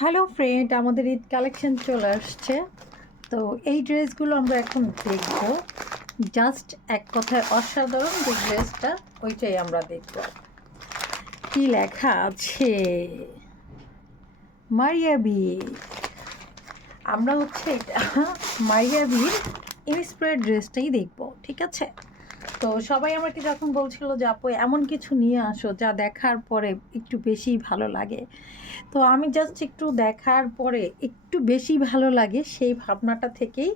Hello friend, আমাদের Eid collection চলে আসছে। তো এই ড্রেসগুলো আমরা এখন দেখব। জাস্ট এক কথায় অসাধারণ যে ড্রেসটা, ওইটাই আমরা দেখব। কি লেখা আছে? মারিয়াবি। আমরা হচ্ছে এটা মারিয়াবির ইন্সপায়ার্ড ড্রেসটাই দেখব, ঠিক আছে? তো সবাই আমাকে যখন বলছিল যে আপু এমন কিছু নিয়ে আসো যা দেখার পরে একটু বেশি ভালো লাগে, তো আমি জাস্ট একটু দেখার পরে একটু বেশি ভালো লাগে সেই ভাবনাটা থেকেই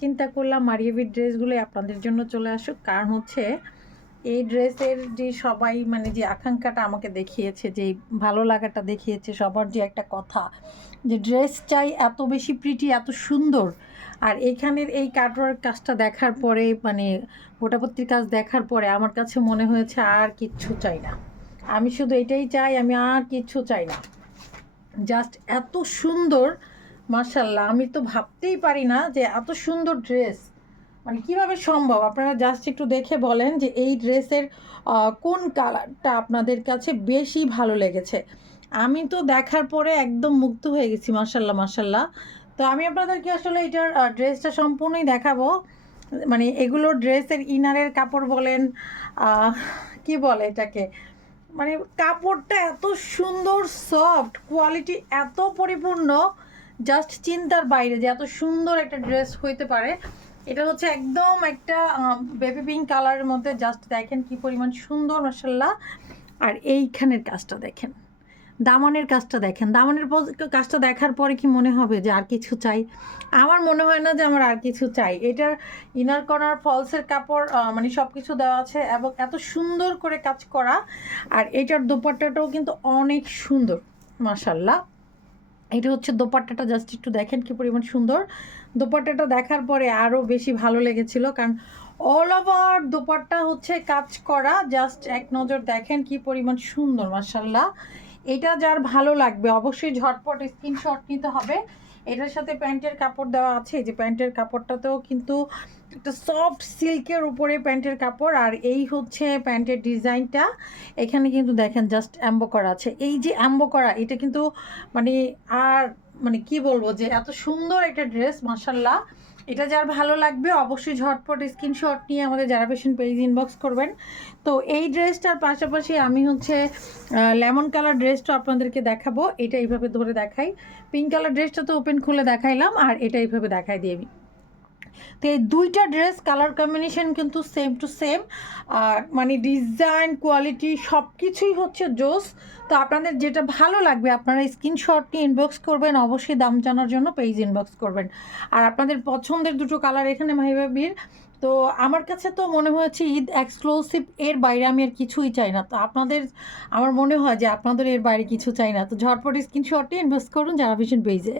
চিন্তা করলাম মারিয়াবির ড্রেসগুলোই আপনাদের জন্য চলে আসুক। কারণ হচ্ছে এই ড্রেসের যে সবাই মানে যে আকাঙ্ক্ষাটা আমাকে দেখিয়েছে, যে ভালো লাগাটা দেখিয়েছে সবার, যে একটা কথা যে ড্রেস চাই এত বেশি প্রিটি, এত সুন্দর। আর এখানের এই কাটওয়ার্ক কাজটা দেখার পরে, মানে গোটাপত্তির কাজ দেখার পরে আমার কাছে মনে হয়েছে আর কিচ্ছু চাই না, আমি শুধু এটাই চাই, আমি আর কিচ্ছু চাই না। জাস্ট এত সুন্দর, মাশাল্লাহ। আমি তো ভাবতেই পারি না যে এত সুন্দর ড্রেস মানে কিভাবে সম্ভব। আপনারা জাস্ট একটু দেখে বলেন যে এই ড্রেসের কোন কালারটা আপনাদের কাছে বেশি ভালো লেগেছে। আমি তো দেখার পরে একদম মুগ্ধ হয়ে গেছি, মাশাল্লাহ মাশাল্লাহ। তো আমি আপনাদেরকে আসলে এটার ড্রেসটা সম্পূর্ণই দেখাবো। মানে এগুলো ড্রেসের ইনারের কাপড় বলেন, কি বলে এটাকে, মানে কাপড়টা এত সুন্দর, সফট, কোয়ালিটি এত পরিপূর্ণ, জাস্ট চিন্তার বাইরে যে এত সুন্দর একটা ড্রেস হইতে পারে। এটা হচ্ছে একদম একটা বেবি পিঙ্ক কালারের মধ্যে, জাস্ট দেখেন কি পরিমাণ সুন্দর, মাশাল্লাহ। আর এইখানের কাজটা দেখেন, দামানের কাজটা দেখেন। দামানের কাজটা দেখার পরে কি মনে হবে যে আর কিছু চাই? আমার মনে হয় না যে আমার আর কিছু চাই। এটার ইনার কর্নার ফলসের কাপড় মানে সব কিছু দেওয়া আছে এবং এত সুন্দর করে কাজ করা। আর এটার দোপাট্টাটাও কিন্তু অনেক সুন্দর, মাশাল্লাহ। এটা হচ্ছে দোপাট্টাটা, জাস্ট একটু দেখেন কি পরিমাণ সুন্দর। দোপাট্টাটা দেখার পরে আরও বেশি ভালো লেগেছিল, কারণ অল ওভার দোপাট্টা হচ্ছে কাজ করা। জাস্ট এক নজর দেখেন কি পরিমাণ সুন্দর, মাশাল্লাহ। এটা যার ভালো লাগবে অবশ্যই ঝটপট স্ক্রিনশট নিতে হবে। এটার সাথে প্যান্টের কাপড় দেওয়া আছে, যে প্যান্টের কাপড়টাতেও কিন্তু একটা সফট সিল্কের উপরে প্যান্টের কাপড়। আর এই হচ্ছে প্যান্টের ডিজাইনটা। এখানে কিন্তু দেখেন জাস্ট অ্যাম্বো করা আছে। এই যে অ্যাম্বো করা, এটা কিন্তু মানে আর মানে কি বলবো, যে এত সুন্দর একটা ড্রেস, মাশাল্লাহ। এটা যার ভালো লাগবে অবশ্যই ঝটপট স্ক্রিনশট নিয়ে আমাদের যারা ফ্যাশন পেজ ইনবক্স করবেন। তো এই ড্রেসটার পাশাপাশি আমি হচ্ছে লেমন কালার ড্রেসটা আপনাদেরকে দেখাবো। এটা এইভাবে ধরে দেখাই। পিঙ্ক কালার ড্রেসটা তো ওপেন খুলে দেখাইলাম, আর এটা এইভাবে দেখাই দিয়ে। তো এই দুইটা ড্রেস কালার কম্বিনেশন কিন্তু সেম টু সেম, আর মানে ডিজাইন, কোয়ালিটি সব কিছুই হচ্ছে জোস। তো আপনাদের যেটা ভালো লাগবে আপনারা স্ক্রিনশট নিয়ে ইনবক্স করবেন, অবশ্যই দাম জানার জন্য পেজ ইনবক্স করবেন। আর আপনাদের পছন্দের দুটো কালার এখানে মাহিবাবির। তো আমার কাছে তো মনে হয়েছে ঈদ এক্সক্লুসিভ, এর বাইরে আমি আর কিছুই চাই না। তো আপনাদের, আমার মনে হয় যে আপনাদের এর বাইরে কিছু চাই না। তো ঝটপট স্ক্রিনশট নিয়ে ইনবক্স করুন যারা ফ্যাশন পেজে।